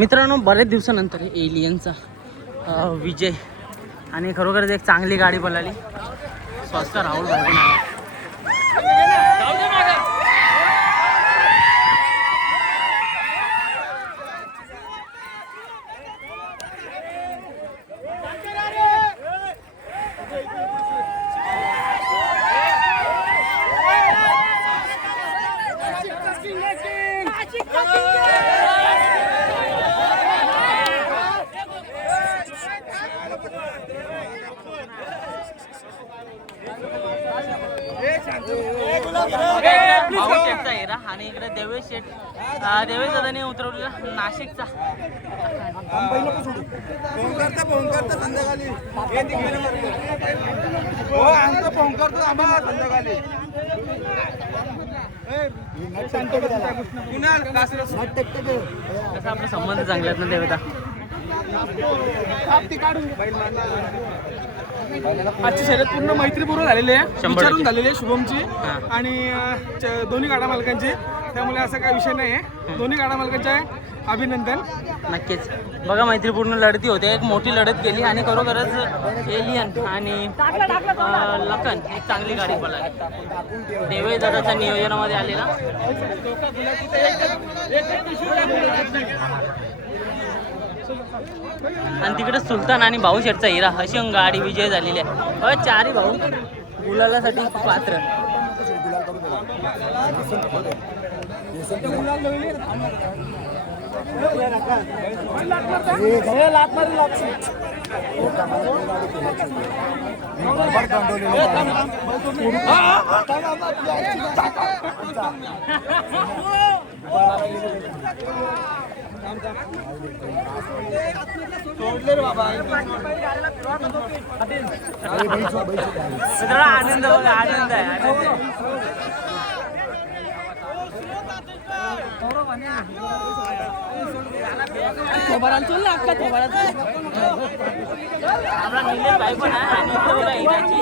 मित्रांनो, बरेच दिवसानंतर एलियनचा विजय आणि खरोखरच एक चांगली गाडी पळाली. स्वस्त राहुल भाई पण आला. भाऊ शेठचा हिरा आणि इकडे देवेश शेठ, देवेश दादाने उतरवलेला नाशिकचा. फोन करता संध्याकाळी फोन करतो आम्हाला संध्याकाळी. कसं आपले संबंध चांगले आहेत ना देवता. आजची शर्यत पूर्ण मैत्रीपूर्ण झालेली आहे, 100% विचारून झालेली आहे शुभमची आणि दोन्ही गाडा मालकांची. त्यामुळे असा काही विषय नाही आहे. दोन्ही गाडा मालकांचे अभिनंदन. नक्कीच बघा, मैत्रीपूर्ण लढती होते. एक मोठी लढत गेली आणि खरोखरच एलियन आणि लखन एक चांगली गाडी पळाली. देवेश दादाच्या नियोजनामध्ये आलेला. आणि तिकडे सुलतान आणि भाऊ शेठचा हिरा अशी गाडी विजय झालेली आहे. चारही भाऊ गुलालासाठी पात्र. आनंद बघा, आनंद आहे, आनंद आहे. आपला निलेश भाई पण आहे आणि बघा हिराची